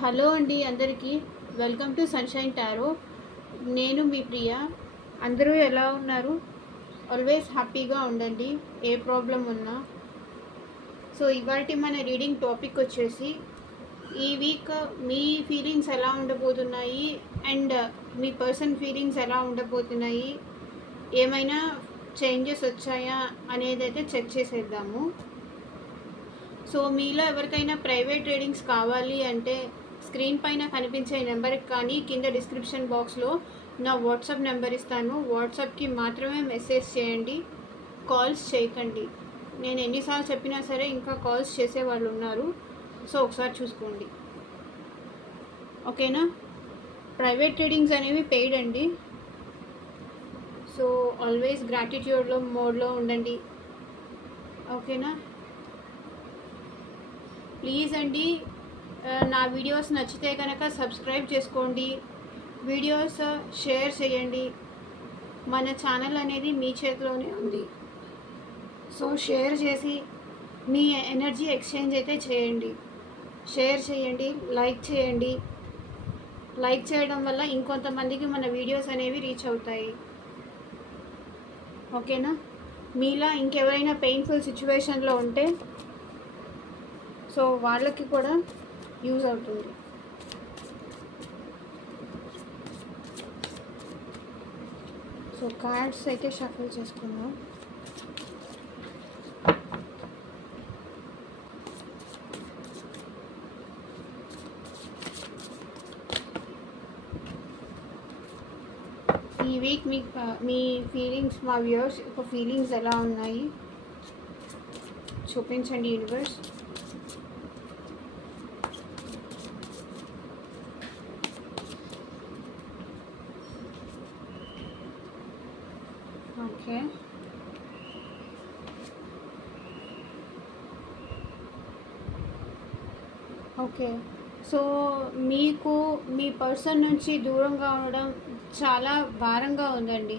Hello అండి అందరికీ. Welcome to sunshine tarot. నేను మీ ప్రియ. అందరూ ఎలా ఉన్నారు? ఆల్వేస్ హ్యాపీగా ఉండండి, ఏ ప్రాబ్లం ఉన్నా. సో ఇవాళ మన రీడింగ్ టాపిక్ వచ్చేసి, ఈ వీక్ మీ ఫీలింగ్స్ ఎలా ఉండబోతున్నాయి అండ్ మీ పర్సన్ ఫీలింగ్స్ ఎలా ఉండబోతున్నాయి, ఏమైనా చేంజెస్ వచ్చాయా అనేది అయితే చెక్ చేసేద్దాము. సో మీలో ఎవరికైనా ప్రైవేట్ రీడింగ్స్ కావాలి అంటే స్క్రీన్ పైన కనిపించే నెంబర్కి కానీ కింద డిస్క్రిప్షన్ బాక్స్లో నా వాట్సాప్ నెంబర్ ఇస్తాను. వాట్సాప్కి మాత్రమే మెసేజ్ చేయండి, కాల్స్ చేయకండి. నేను ఎన్నిసార్లు చెప్పినా సరే ఇంకా కాల్స్ చేసే వాళ్ళు ఉన్నారు. సో ఒకసారి చూసుకోండి, ఓకేనా? ప్రైవేట్ రీడింగ్స్ అనేవి పెయిడ్ అండి. సో ఆల్వేస్ గ్రాటిట్యూడ్లో మోడ్లో ఉండండి, ఓకేనా? ప్లీజ్ అండి, నా వీడియోస్ నచ్చితే కనుక సబ్స్క్రైబ్ చేసుకోండి, వీడియోస్ షేర్ చేయండి. మన ఛానల్ అనేది మీ చేతిలోనే ఉంది. సో షేర్ చేసి మీ ఎనర్జీ ఎక్స్చేంజ్ అయితే చేయండి. షేర్ చేయండి, లైక్ చేయండి. లైక్ చేయడం వల్ల ఇంకొంతమందికి మన వీడియోస్ అనేవి రీచ్ అవుతాయి, ఓకేనా? మీలా ఇంకెవరైనా పెయిన్ఫుల్ సిచ్యువేషన్లో ఉంటే సో వాళ్ళకి కూడా యూజ్ అవుతుంది. సో కార్డ్స్ అయితే షఫల్ చేసుకుందాం. ఈ వీక్ మీ ఫీలింగ్స్, మా వ్యూవర్స్ యొక్క ఫీలింగ్స్ ఎలా ఉన్నాయి చూపించండి యూనివర్స్. Okay, okay. సో మీకు మీ పర్సన్ నుంచి దూరంగా ఉండడం చాలా భారంగా ఉందండి.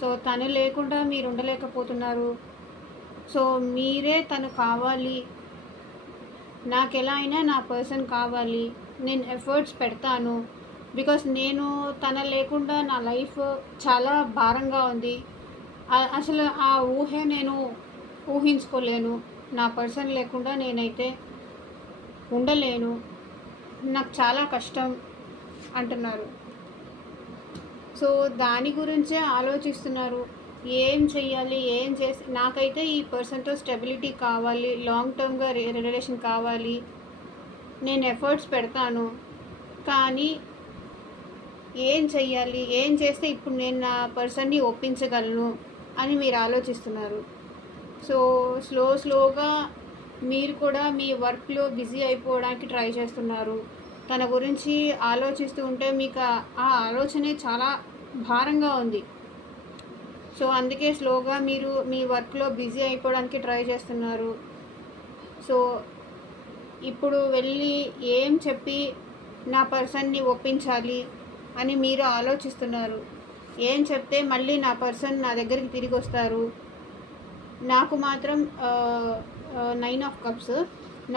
సో తను లేకుండా మీరు ఉండలేకపోతున్నారు. సో మీరే తను కావాలి, నాకు ఎలా అయినా నా పర్సన్ కావాలి, నేను ఎఫర్ట్స్ పెడతాను, బికాస్ నేను తన లేకుండా నా లైఫ్ చాలా భారంగా ఉంది. అసలు ఆ ఊహే నేను ఊహించుకోలేను. నా పర్సన్ లేకుండా నేనైతే ఉండలేను, నాకు చాలా కష్టం అంటున్నారు. సో దాని గురించే ఆలోచిస్తున్నారు, ఏం చెయ్యాలి, ఏం చేసి. నాకైతే ఈ పర్సన్తో స్టెబిలిటీ కావాలి, లాంగ్ టర్మ్గా రిలేషన్ కావాలి, నేను ఎఫర్ట్స్ పెడతాను, కానీ ఏం చెయ్యాలి, ఏం చేస్తే ఇప్పుడు నేను నా పర్సన్ని ఒప్పించగలను అని మీరు ఆలోచిస్తున్నారు. సో స్లోగా మీరు కూడా మీ వర్క్లో బిజీ అయిపోవడానికి ట్రై చేస్తున్నారు. తన గురించి ఆలోచిస్తూ ఉంటే మీకు ఆ ఆలోచనే చాలా భారంగా ఉంది. సో అందుకే స్లోగా మీరు మీ వర్క్లో బిజీ అయిపోవడానికి ట్రై చేస్తున్నారు. సో ఇప్పుడు వెళ్ళి ఏం చెప్పి నా పర్సన్ని ఒప్పించాలి అని మీరు ఆలోచిస్తున్నారు. ఏం చెప్తే మళ్ళీ నా పర్సన్ నా దగ్గరికి తిరిగి వస్తారు. నాకు మాత్రం 9 ఆఫ్ కప్స్,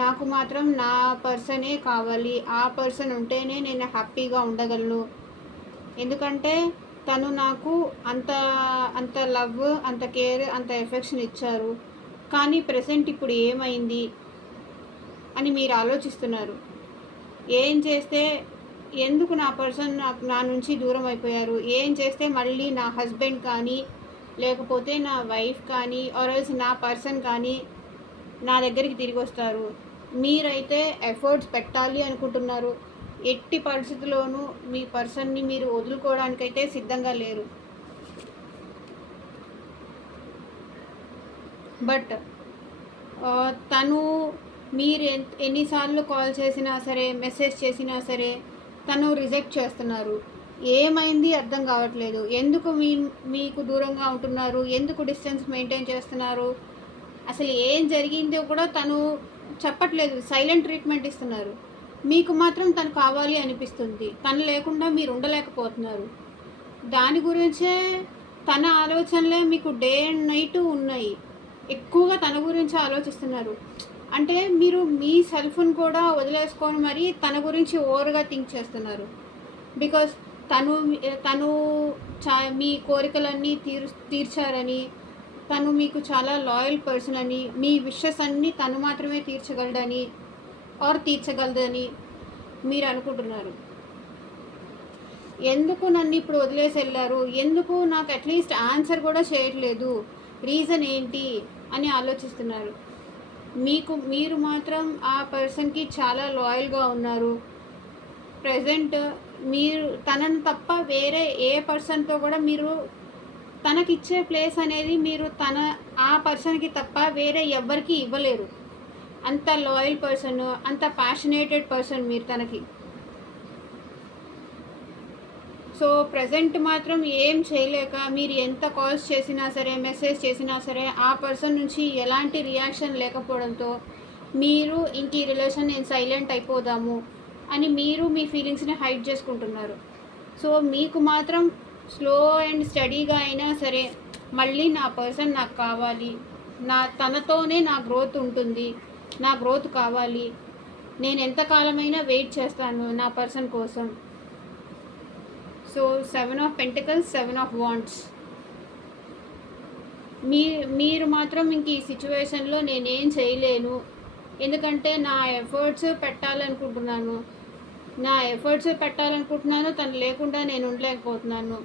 నాకు మాత్రం నా పర్సనే కావాలి. ఆ పర్సన్ ఉంటేనే నేను హ్యాపీగా ఉండగలను. ఎందుకంటే తను నాకు అంత అంత లవ్, అంత కేర్, అంత ఎఫెక్షన్ ఇచ్చారు. కానీ ప్రెసెంట్ ఇప్పుడు ఏమైంది అని మీరు ఆలోచిస్తున్నారు. ఏం చేస్తే, ఎందుకు నా పర్సన్ నా నుంచి దూరం అయిపోయారు, ఏం చేస్తే మళ్ళీ నా హస్బెండ్ కానీ లేకపోతే నా వైఫ్ కానీ ఆర్ఎల్స్ నా పర్సన్ కానీ నా దగ్గరికి తిరిగి వస్తారు. మీరైతే ఎఫర్ట్స్ పెట్టాలి అనుకుంటున్నారు. ఎట్టి పరిస్థితుల్లోనూ మీ పర్సన్ని మీరు వదులుకోవడానికైతే సిద్ధంగా లేరు. బట్ తను మీరు ఎన్నిసార్లు కాల్ చేసినా సరే, మెసేజ్ చేసినా సరే తను రిజెక్ట్ చేస్తున్నారు. ఏమైంది అర్థం కావట్లేదు. ఎందుకు మీకు దూరంగా ఉంటున్నారు, ఎందుకు డిస్టెన్స్ మెయింటైన్ చేస్తున్నారు, అసలు ఏం జరిగిందో కూడా తను చెప్పట్లేదు. సైలెంట్ ట్రీట్మెంట్ ఇస్తున్నారు. మీకు మాత్రం తను కావాలి అనిపిస్తుంది. తను లేకుండా మీరు ఉండలేకపోతున్నారు. దాని గురించే తన ఆలోచనలే మీకు డే అండ్ నైట్ ఉన్నాయి. ఎక్కువగా తన గురించి ఆలోచిస్తున్నారు. అంటే మీరు మీ సెల్ఫ్ని కూడా వదిలేసుకొని మరి తన గురించి ఓవర్గా థింక్ చేస్తున్నారు. బికాస్ తను తను మీ కోరికలన్నీ తీర్చారని, తను మీకు చాలా లాయల్ పర్సన్ అని, మీ విషెస్ అన్నీ తను మాత్రమే తీర్చగలడని తీర్చగలదని మీరు అనుకుంటున్నారు. ఎందుకు నన్ను ఇప్పుడు వదిలేసి వెళ్ళారు, ఎందుకు నాకు అట్లీస్ట్ ఆన్సర్ కూడా చేయట్లేదు, రీజన్ ఏంటి అని ఆలోచిస్తున్నారు. మీరు మాత్రం ఆ పర్సన్కి చాలా లాయల్గా ఉన్నారు. ప్రజెంట్ మీరు తనను తప్ప వేరే ఏ పర్సన్తో కూడా మీరు తనకిచ్చే ప్లేస్ అనేది మీరు ఆ పర్సన్కి తప్ప వేరే ఎవ్వరికి ఇవ్వలేరు. అంత లాయల్ పర్సన్, అంత ప్యాషనేటెడ్ పర్సన్ మీరు తనకి. సో ప్రజెంట్ మాత్రం ఏం చేయలేక మీరు ఎంత కాల్స్ చేసినా సరే, మెసేజ్ చేసినా సరే ఆ పర్సన్ నుంచి ఎలాంటి రియాక్షన్ లేకపోవడంతో మీరు ఇంక ఈ రిలేషన్ నేను సైలెంట్ అయిపోదాము అని మీరు మీ ఫీలింగ్స్ని హైడ్ చేసుకుంటున్నారు. సో మీకు మాత్రం స్లో అండ్ స్టడీగా అయినా సరే మళ్ళీ నా పర్సన్ నాకు కావాలి, తనతోనే నా గ్రోత్ ఉంటుంది, నా గ్రోత్ కావాలి, నేను ఎంతకాలమైనా వెయిట్ చేస్తాను నా పర్సన్ కోసం. So 7 of pentacles, 7 of wands. మీరు మాత్రం ఇంక ఈ సిచ్యువేషన్లో నేనేం చేయలేను, ఎందుకంటే నా ఎఫర్ట్స్ పెట్టాలనుకుంటున్నాను, తను లేకుండా నేను ఉండలేకపోతున్నాను.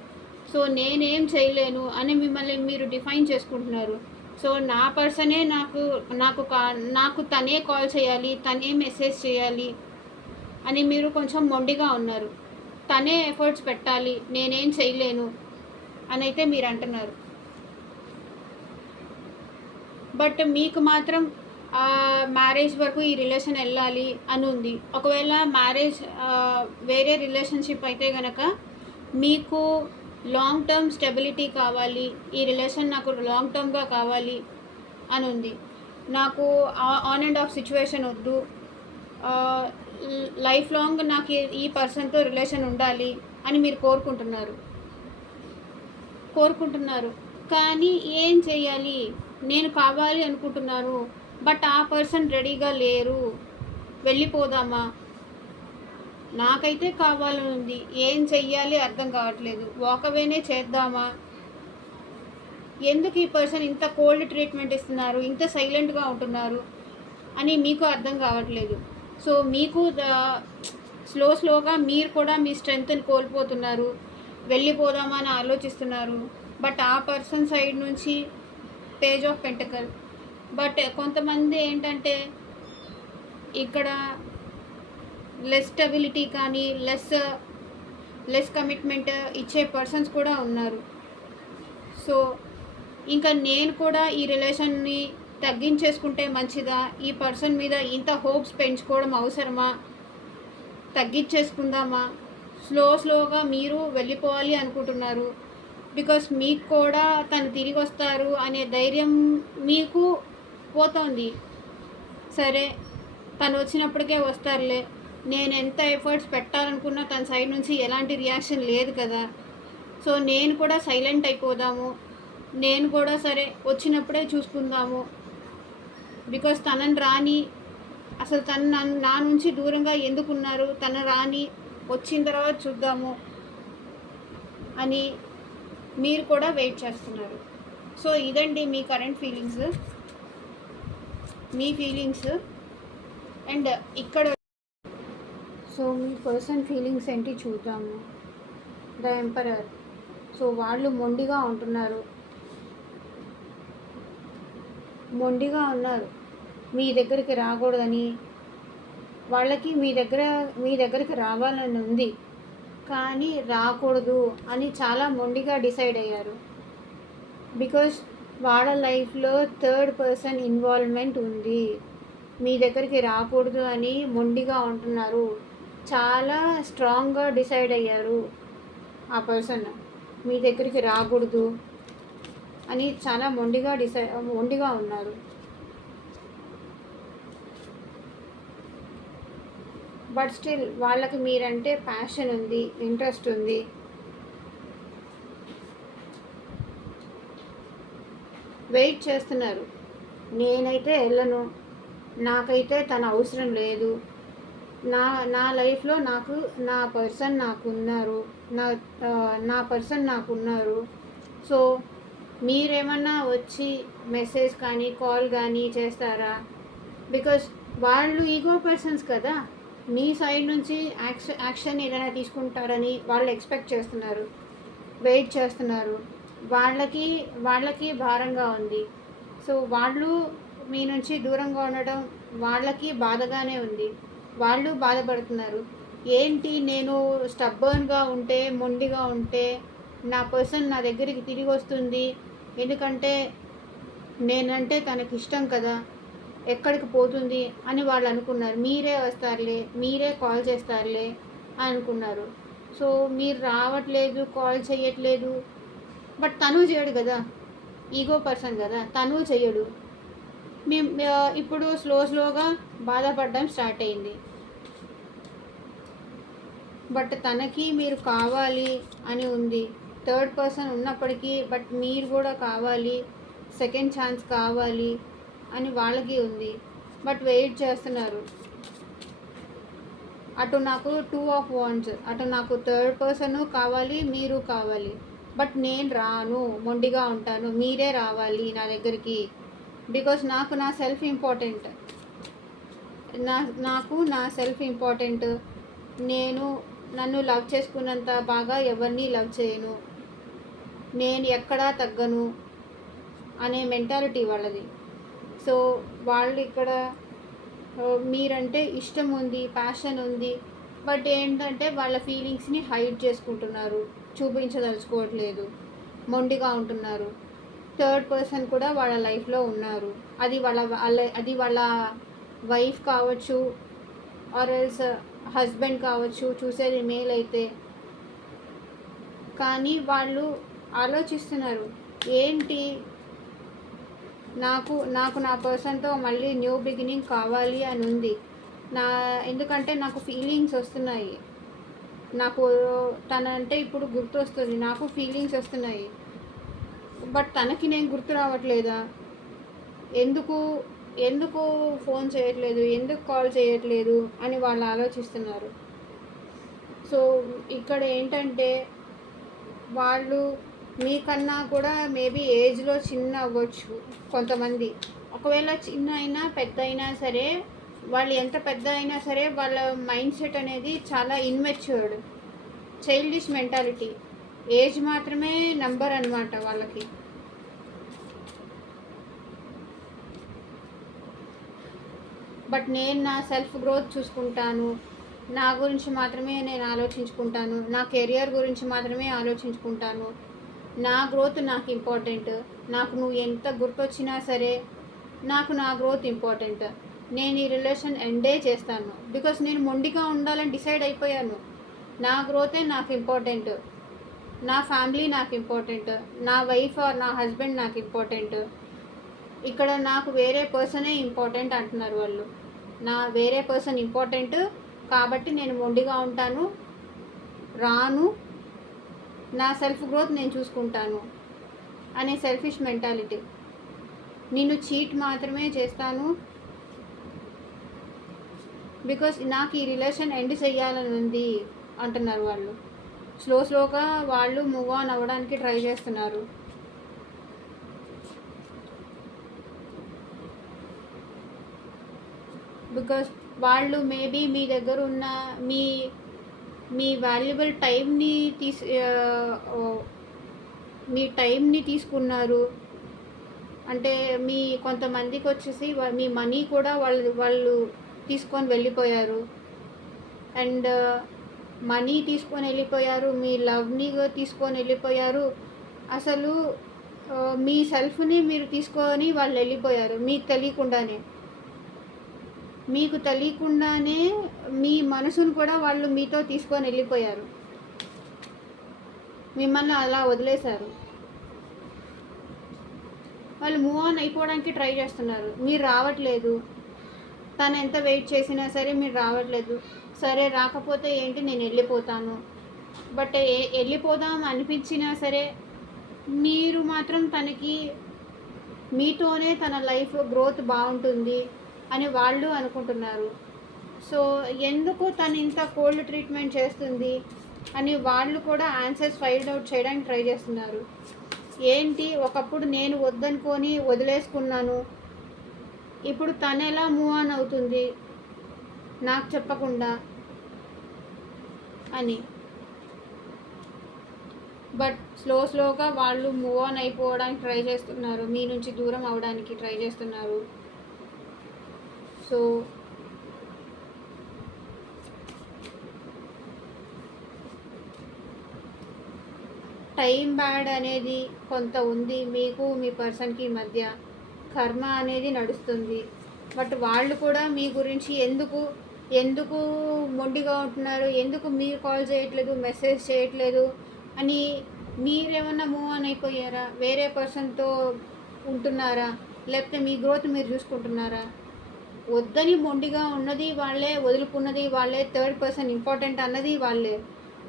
సో నేనేం చేయలేను అని మిమ్మల్ని మీరు డిఫైన్ చేసుకుంటున్నారు. సో నా పర్సనే నాకు తనే కాల్ చేయాలి, తనే మెసేజ్ చేయాలి అని మీరు కొంచెం మొండిగా ఉన్నారు. తనే ఎఫర్ట్స్ పెట్టాలి, నేనేం చేయలేను అని అయితే మీరు అంటున్నారు. బట్ మీకు మాత్రం మ్యారేజ్ వరకు ఈ రిలేషన్ వెళ్ళాలి అని ఉంది. ఒకవేళ మ్యారేజ్ వేరే రిలేషన్షిప్ అయితే కనుక మీకు లాంగ్ టర్మ్ స్టెబిలిటీ కావాలి, ఈ రిలేషన్ నాకు లాంగ్ టర్మ్గా కావాలి అని ఉంది. నాకు ఆన్ అండ్ ఆఫ్ సిచ్యువేషన్ వద్దు, లైఫ్ లాంగ్ నాకు ఈ పర్సన్తో రిలేషన్ ఉండాలి అని మీరు కోరుకుంటున్నారు. కానీ ఏం చేయాలి, నేను కావాలి అనుకుంటున్నాను బట్ ఆ పర్సన్ రెడీగా లేరు, వెళ్ళిపోదామా, నాకైతే కావాలని ఉంది, ఏం చెయ్యాలి అర్థం కావట్లేదు, వాకవేనే చేద్దామా, ఎందుకు ఈ పర్సన్ ఇంత కోల్డ్ ట్రీట్మెంట్ ఇస్తున్నారు, ఇంత సైలెంట్గా ఉంటున్నారు అని మీకు అర్థం కావట్లేదు. సో మీకు స్లోగా మీరు కూడా మీ స్ట్రెంగ్త్ని కోల్పోతున్నారు, వెళ్ళిపోదామని ఆలోచిస్తున్నారు. బట్ ఆ పర్సన్ సైడ్ నుంచి పేజ్ ఆఫ్ పెంటకల్. బట్ కొంతమంది ఏంటంటే ఇక్కడ లెస్ స్టెబిలిటీ కానీ లెస్ కమిట్మెంట్ ఇచ్చే పర్సన్స్ కూడా ఉన్నారు. సో ఇంకా నేను కూడా ఈ రిలేషన్ని తగ్గించేసుకుంటే మంచిదా, ఈ పర్సన్ మీద ఇంత హోప్స్ పెంచుకోవడం అవసరమా, తగ్గించేసుకుందామా, స్లోగా మీరు వెళ్ళిపోవాలి అనుకుంటున్నారు. బికాస్ మీకు కూడా తను తిరిగి వస్తారు అనే ధైర్యం మీకు పోతోంది. సరే తను వచ్చినప్పటికే వస్తారులే, నేను ఎంత ఎఫర్ట్స్ పెట్టాలనుకున్నా తన సైడ్ నుంచి ఎలాంటి రియాక్షన్ లేదు కదా, సో నేను కూడా సైలెంట్ అయిపోదాము, నేను కూడా సరే వచ్చినప్పుడే చూసుకుందాము, బికాస్ తనని రాని, అసలు నా నుంచి దూరంగా ఎందుకున్నారు, తన రాని, వచ్చిన తర్వాత చూద్దాము అని మీరు కూడా వెయిట్ చేస్తున్నారు. సో ఇదండి మీ కరెంట్ ఫీలింగ్స్, అండ్ ఇక్కడ సో మీ పర్సన్ ఫీలింగ్స్ ఏంటి చూద్దాము. The emperor. సో వాళ్ళు మొండిగా ఉన్నారు, మీ దగ్గరికి రాకూడదని, వాళ్ళకి మీ దగ్గరికి రావాలని ఉంది కానీ రాకూడదు అని చాలా మొండిగా డిసైడ్ అయ్యారు. బికాస్ వాళ్ళ లైఫ్లో థర్డ్ పర్సన్ ఇన్వాల్వ్మెంట్ ఉంది, మీ దగ్గరికి రాకూడదు అని మొండిగా ఉంటున్నారు, చాలా స్ట్రాంగ్గా డిసైడ్ అయ్యారు. ఆ పర్సన్ మీ దగ్గరికి రాకూడదు అని చాలా మొండిగా ఉన్నారు. బట్ స్టిల్ వాళ్ళకి మీరంటే ప్యాషన్ ఉంది, ఇంట్రెస్ట్ ఉంది. వెయిట్ చేస్తున్నారు, నేనైతే వెళ్ళను, నాకైతే తన అవసరం లేదు. నా నా లైఫ్లో నా పర్సన్ నాకున్నారు. నా నా పర్సన్ నాకున్నారు. సో మీరేమన్నా వచ్చి మెసేజ్ కానీ కాల్ కానీ చేస్తారా? బికాస్ వాళ్ళు ఈగో పర్సన్స్ కదా. మీ సైడ్ నుంచి యాక్షన్ ఏదైనా తీసుకుంటారని వాళ్ళు ఎక్స్పెక్ట్ చేస్తున్నారు, వెయిట్ చేస్తున్నారు. వాళ్ళకి భారంగా ఉంది. సో వాళ్ళు మీ నుంచి దూరంగా ఉండడం వాళ్ళకి బాధగానే ఉంది. వాళ్ళు బాధపడుతున్నారు. ఏంటి నేను స్టబ్బర్న్గా ఉంటే, మొండిగా ఉంటే నా పర్సన్ నా దగ్గరికి తిరిగి వస్తుంది, ఎందుకంటే నేనంటే తనకి ఇష్టం కదా, ఎక్కడికి పోతుంది అని వాళ్ళు అనుకున్నారు. మీరే వస్తారులే, మీరే కాల్ చేస్తారులే అనుకున్నారు. సో మీరు రావట్లేదు, కాల్ చేయట్లేదు. బట్ తను చేయడు కదా, ఈగో పర్సన్ కదా, తను చేయడు. మేము ఇప్పుడు స్లోగా బాధపడడం స్టార్ట్ అయింది. బట్ తనకి మీరు కావాలి అని ఉంది. థర్డ్ పర్సన్ ఉన్నప్పటికీ బట్ మీరు కూడా కావాలి, సెకండ్ ఛాన్స్ కావాలి అని వాళ్ళకి ఉంది. బట్ వెయిట్ చేస్తున్నారు. అటు నాకు 2 ఆఫ్ వాండ్స్, అటు నాకు థర్డ్ పర్సన్ కావాలి, మీరు కావాలి. బట్ నేను రాను, మొండిగా ఉంటాను, మీరే రావాలి నా దగ్గరికి. బికాస్ నాకు నా సెల్ఫ్ ఇంపార్టెంట్. నాకు నా సెల్ఫ్ ఇంపార్టెంట్. నన్ను లవ్ చేసుకున్నంత బాగా ఎవరిని లవ్ చేయను, నేను ఎక్కడా తగ్గను అనే మెంటాలిటీ వాళ్ళది. సో వాళ్ళు ఇక్కడ మీరంటే ఇష్టం ఉంది, ప్యాషన్ ఉంది. బట్ ఏంటంటే వాళ్ళ ఫీలింగ్స్ని హైడ్ చేసుకుంటున్నారు, చూపించదలుచుకోవట్లేదు, మొండిగా ఉంటున్నారు. థర్డ్ పర్సన్ కూడా వాళ్ళ లైఫ్లో ఉన్నారు. అది వాళ్ళ వైఫ్ కావచ్చు, ఆర్ ఎల్స్ హస్బెండ్ కావచ్చు, చూసేది మేల్ అయితే. కానీ వాళ్ళు ఆలోచిస్తున్నారు, ఏంటి నాకు నా పర్సన్తో మళ్ళీ న్యూ బిగినింగ్ కావాలి అని ఉంది. ఎందుకంటే నాకు ఫీలింగ్స్ వస్తున్నాయి, నాకు తనంటే ఇప్పుడు గుర్తు వస్తుంది, నాకు ఫీలింగ్స్ వస్తున్నాయి. బట్ తనకి నేను గుర్తు రావట్లేదా? ఎందుకు ఫోన్ చేయట్లేదు, ఎందుకు కాల్ చేయట్లేదు అని వాళ్ళు ఆలోచిస్తున్నారు. సో ఇక్కడ ఏంటంటే వాళ్ళు మీకన్నా కూడా మేబీ ఏజ్లో చిన్న అవ్వచ్చు కొంతమంది. ఒకవేళ చిన్న అయినా పెద్ద అయినా సరే, వాళ్ళు ఎంత పెద్ద అయినా సరే వాళ్ళ మైండ్ సెట్ అనేది చాలా ఇన్మెచ్యూర్డ్, చైల్డిష్ మెంటాలిటీ. ఏజ్ మాత్రమే నంబర్ అన్నమాట వాళ్ళకి. బట్ నేను నా సెల్ఫ్ గ్రోత్ చూసుకుంటాను, నా గురించి మాత్రమే నేను ఆలోచించుకుంటాను, నా కెరియర్ గురించి మాత్రమే ఆలోచించుకుంటాను, నా గ్రోత్ నాకు ఇంపార్టెంట్. నాకు నువ్వు ఎంత గుర్తొచ్చినా సరే నాకు నా గ్రోత్ ఇంపార్టెంట్. నేను ఈ రిలేషన్ ఎండే చేస్తాను. బికాస్ నేను మొండిగా ఉండాలని డిసైడ్ అయిపోయాను. నా గ్రోతే నాకు ఇంపార్టెంట్, నా ఫ్యామిలీ నాకు ఇంపార్టెంట్, నా వైఫ్ ఆర్ నా హస్బెండ్ నాకు ఇంపార్టెంట్. ఇక్కడ నాకు వేరే పర్సనే ఇంపార్టెంట్ అంటున్నారు వాళ్ళు. నా వేరే పర్సన్ ఇంపార్టెంట్ కాబట్టి నేను మొండిగా ఉంటాను, రాను, నా సెల్ఫ్ గ్రోత్ నేను చూసుకుంటాను అనే సెల్ఫిష్ మెంటాలిటీ. నేను చీట్ మాత్రమే చేస్తాను బికాస్ నాకు ఈ రిలేషన్ ఎండ్ చేయాలని ఉంది అంటున్నారు వాళ్ళు. స్లోగా వాళ్ళు మూవ్ ఆన్ అవ్వడానికి ట్రై చేస్తున్నారు. బికాస్ వాళ్ళు మేబీ మీ దగ్గర ఉన్న మీ వాల్యుబుల్ టైంని తీసుకున్నారు. అంటే కొంతమందికి వచ్చేసి మీ మనీ కూడా వాళ్ళు తీసుకొని వెళ్ళిపోయారు. అండ్ మనీ తీసుకొని వెళ్ళిపోయారు, మీ లవ్ని తీసుకొని వెళ్ళిపోయారు. అసలు మీ సెల్ఫ్ని మీరు తీసుకొని వాళ్ళు వెళ్ళిపోయారు మీకు తెలియకుండానే మీ మనసును కూడా వాళ్ళు మీతో తీసుకొని వెళ్ళిపోయారు, మిమ్మల్ని అలా వదిలేశారు. వాళ్ళు మూవ్ ఆన్ అయిపోవడానికి ట్రై చేస్తున్నారు, మీరు రావట్లేదు. తను ఎంత వెయిట్ చేసినా సరే మీరు రావట్లేదు. సరే రాకపోతే ఏంటి, నేను వెళ్ళిపోతాను. బట్ వెళ్ళిపోదాం అనిపించినా సరే మీరు మాత్రం మీతోనే తన లైఫ్ గ్రోత్ బాగుంటుంది, అని వాళ్ళు అనుకుంటున్నారు. సో ఎందుకు తను ఇంత కోల్డ్ ట్రీట్మెంట్ చేస్తుంది అని వాళ్ళు కూడా ఆన్సర్స్ ఫైండ్ అవుట్ చేయడానికి ట్రై చేస్తున్నారు. ఏంటి, ఒకప్పుడు నేను వద్దనుకొని వదిలేసుకున్నాను, ఇప్పుడు తను ఎలా మూవ్ ఆన్ అవుతుంది నాకు చెప్పకుండా అని. బట్ స్లోగా వాళ్ళు మూవ్ ఆన్ అయిపోవడానికి ట్రై చేస్తున్నారు, మీ నుంచి దూరం అవడానికి ట్రై చేస్తున్నారు. సో టైం బ్యాడ్ అనేది కొంత ఉంది మీకు మీ పర్సన్కి మధ్య, కర్మ అనేది నడుస్తుంది. బట్ వాళ్ళు కూడా మీ గురించి ఎందుకు ఎందుకు మొండిగా ఉంటున్నారు, ఎందుకు మీరు కాల్ చేయట్లేదు, మెసేజ్ చేయట్లేదు అని మీరేమన్నా మూవ్ ఆన్ అయిపోయారా, వేరే పర్సన్తో ఉంటున్నారా, లేకపోతే మీ గ్రోత్ మీరు చూసుకుంటున్నారా? వద్దని మొండిగా ఉన్నది వాళ్ళే, వదులుకున్నది వాళ్ళే, థర్డ్ పర్సన్ ఇంపార్టెంట్ అన్నది వాళ్ళే,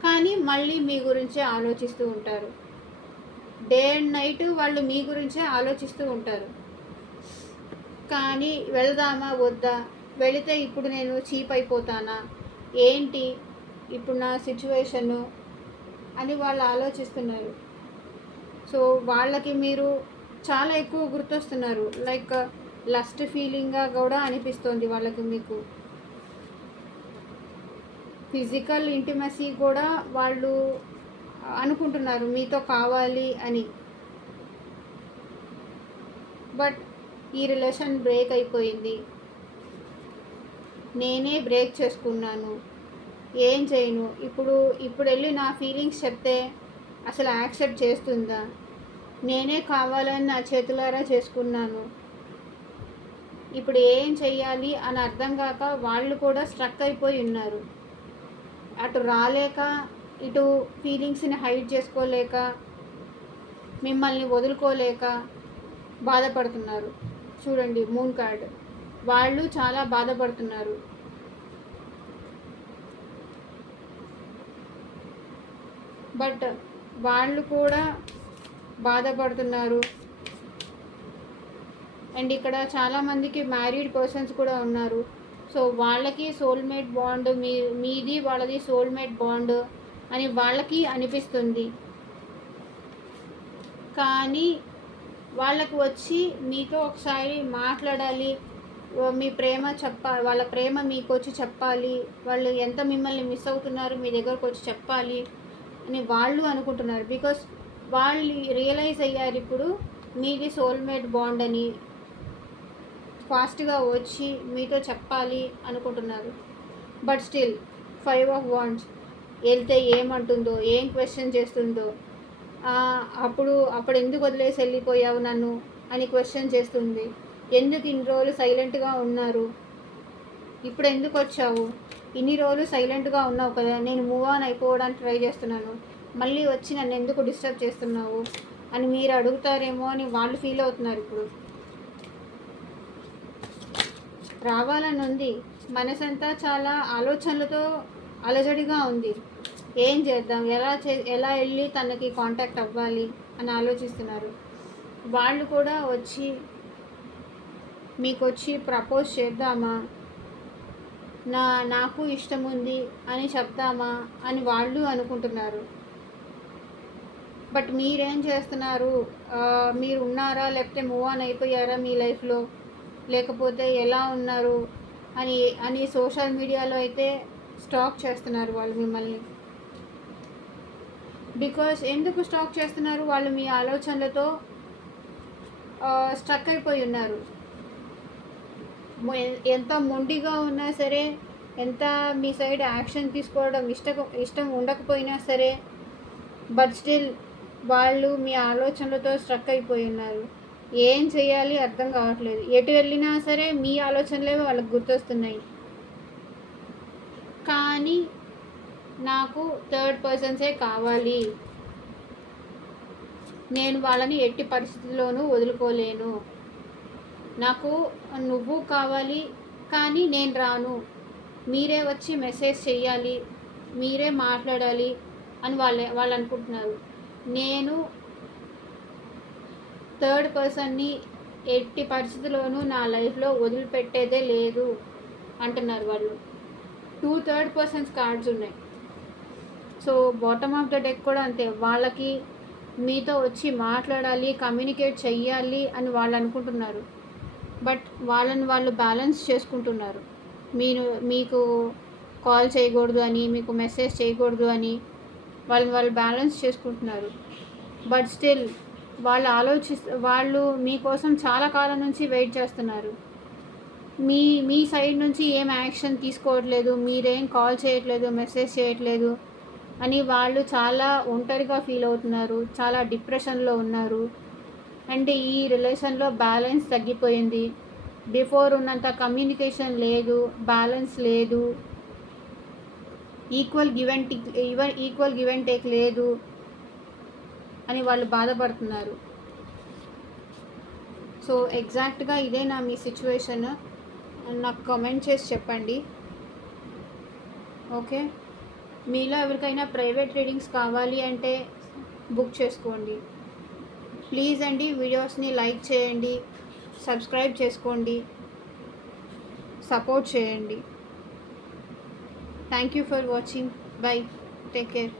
కానీ మళ్ళీ మీ గురించే ఆలోచిస్తూ ఉంటారు. డే అండ్ నైట్ వాళ్ళు మీ గురించే ఆలోచిస్తూ ఉంటారు. కానీ వెళదామా వద్దా, వెళితే ఇప్పుడు నేను చీప్ అయిపోతానా, ఏంటి ఇప్పుడు నా సిచ్యువేషను అని వాళ్ళు ఆలోచిస్తున్నారు. సో వాళ్ళకి మీరు చాలా ఎక్కువ గుర్తొస్తున్నారు. లైక్ లస్ట్ ఫీలింగ్గా కూడా అనిపిస్తుంది వాళ్ళకి మీకు. ఫిజికల్ ఇంటిమసీ కూడా వాళ్ళు అనుకుంటున్నారు మీతో కావాలి అని. బట్ ఈ రిలేషన్ బ్రేక్ అయిపోయింది, నేనే బ్రేక్ చేసుకున్నాను, ఏం చేయను ఇప్పుడు. వెళ్ళి నా ఫీలింగ్స్ చెప్తే అసలు యాక్సెప్ట్ చేస్తుందా? నేనే కావాలని నా చేతులారా చేసుకున్నాను, ఇప్పుడు ఏం చెయ్యాలి అని అర్థం కాక వాళ్ళు కూడా స్ట్రక్ అయిపోయి ఉన్నారు. అటు రాలేక, ఇటు ఫీలింగ్స్ని హైడ్ చేసుకోలేక, మిమ్మల్ని వదులుకోలేక బాధపడుతున్నారు. చూడండి మూన్ కార్డ్, వాళ్ళు చాలా బాధపడుతున్నారు. బట్ వాళ్ళు కూడా బాధపడుతున్నారు. అండ్ ఇక్కడ చాలామందికి మ్యారీడ్ పర్సన్స్ కూడా ఉన్నారు. సో వాళ్ళకి సోల్మేట్ బాండ్, మీది వాళ్ళది సోల్మేట్ బాండ్ అని వాళ్ళకి అనిపిస్తుంది. కానీ వాళ్ళకు వచ్చి మీతో ఒకసారి మాట్లాడాలి, మీ ప్రేమ వాళ్ళ ప్రేమ మీకు వచ్చి చెప్పాలి, వాళ్ళు ఎంత మిమ్మల్ని మిస్ అవుతున్నారు మీ దగ్గరకు వచ్చి చెప్పాలి అని వాళ్ళు అనుకుంటున్నారు. బికాస్ వాళ్ళు రియలైజ్ అయ్యారు ఇప్పుడు మీది సోల్మేట్ బాండ్ అని, ఫాస్ట్గా వచ్చి మీతో చెప్పాలి అనుకుంటున్నారు. బట్ స్టిల్ 5 of Wands వెళ్తే ఏమంటుందో, ఏం క్వశ్చన్ చేస్తుందో, అప్పుడు ఎందుకు వదిలేసి వెళ్ళిపోయావు నన్ను అని క్వశ్చన్ చేస్తుంది. ఎందుకు ఇన్ని రోజులు సైలెంట్గా ఉన్నారు, ఇప్పుడు ఎందుకు వచ్చావు, ఇన్ని రోజులు సైలెంట్గా ఉన్నావు కదా, నేను మూవ్ ఆన్ అయిపోవడానికి ట్రై చేస్తున్నాను, మళ్ళీ వచ్చి నన్ను ఎందుకు డిస్టర్బ్ చేస్తున్నావు అని మీరు అడుగుతారేమో అని వాళ్ళు ఫీల్ అవుతున్నారు. ఇప్పుడు రావాలని ఉంది, మనసంతా చాలా ఆలోచనలతో అలజడిగా ఉంది. ఏం చేద్దాం, ఎలా వెళ్ళి తనకి కాంటాక్ట్ అవ్వాలి అని ఆలోచిస్తున్నారు. వాళ్ళు కూడా వచ్చి మీకు వచ్చి ప్రపోజ్ చేద్దామా, నాకు ఇష్టం ఉంది అని చెప్తామా అని వాళ్ళు అనుకుంటున్నారు. బట్ మీరేం చేస్తున్నారు, మీరు ఉన్నారా లేకపోతే మూవ్ ఆన్ అయిపోయారా మీ లైఫ్లో, లేకపోతే ఎలా ఉన్నారు అని సోషల్ మీడియాలో అయితే స్టాక్ చేస్తున్నారు వాళ్ళు మిమ్మల్ని. బికాస్ ఎందుకు స్టాక్ చేస్తున్నారు, వాళ్ళు మీ ఆలోచనలతో స్ట్రక్ అయిపోయి ఉన్నారు. ఎంత మొండిగా ఉన్నా సరే, ఎంత మీ సైడ్ యాక్షన్ తీసుకోవడం ఇష్టం ఉండకపోయినా సరే, బట్ స్టిల్ వాళ్ళు మీ ఆలోచనలతో స్ట్రక్ అయిపోయి ఉన్నారు. ఏం చేయాలి అర్థం కావట్లేదు, ఎటు వెళ్ళినా సరే మీ ఆలోచనలే వాళ్ళకి గుర్తొస్తున్నాయి. కానీ నాకు థర్డ్ పర్సన్సే కావాలి, నేను వాళ్ళని ఎట్టి పరిస్థితుల్లోనూ వదులుకోలేను, నాకు నువ్వు కావాలి కానీ నేను రాను, మీరే వచ్చి మెసేజ్ చెయ్యాలి, మీరే మాట్లాడాలి అని వాళ్ళు అనుకుంటున్నారు. నేను థర్డ్ పర్సన్ని ఎట్టి పరిస్థితుల్లోనూ నా లైఫ్లో వదిలిపెట్టేదే లేదు అంటున్నారు వాళ్ళు. 2 థర్డ్ పర్సన్స్ కార్డ్స్ ఉన్నాయి. So bottom of the deck కూడా అంతే. వాళ్ళకి మీతో వచ్చి మాట్లాడాలి, కమ్యూనికేట్ చెయ్యాలి అని వాళ్ళు అనుకుంటున్నారు. బట్ వాళ్ళని వాళ్ళు బ్యాలెన్స్ చేసుకుంటున్నారు. మీకు కాల్ చేయకూడదు అని, మీకు మెసేజ్ చేయకూడదు అని వాళ్ళని వాళ్ళు బ్యాలెన్స్ చేసుకుంటున్నారు. బట్ స్టిల్ వాళ్ళు మీకోసం చాలా కాలం నుంచి వెయిట్ చేస్తున్నారు. మీ సైడ్ నుంచి ఏం యాక్షన్ తీసుకోవట్లేదు, మీరేం కాల్ చేయట్లేదు, మెసేజ్ చేయట్లేదు అని వాళ్ళు చాలా ఒంటరిగా ఫీల్ అవుతున్నారు, చాలా డిప్రెషన్లో ఉన్నారు. అంటే ఈ రిలేషన్లో బ్యాలెన్స్ తగ్గిపోయింది. బిఫోర్ ఉన్నంత కమ్యూనికేషన్ లేదు, బ్యాలెన్స్ లేదు, ఈక్వల్ గివ్ అండ్ టేక్ లేదు అని వాళ్ళు బాధపడుతున్నారు. సో ఎగ్జాక్ట్గా ఇదేనా మీ సిచ్యువేషన్? నాకు కామెంట్ చేసి చెప్పండి. ఓకే, మీలో ఎవరికైనా ప్రైవేట్ రీడింగ్స్ కావాలి అంటే బుక్ చేసుకోండి. ప్లీజ్ అండి, వీడియోస్ని లైక్ చేయండి, సబ్స్క్రైబ్ చేసుకోండి, సపోర్ట్ చేయండి. Thank you for watching. By, take care.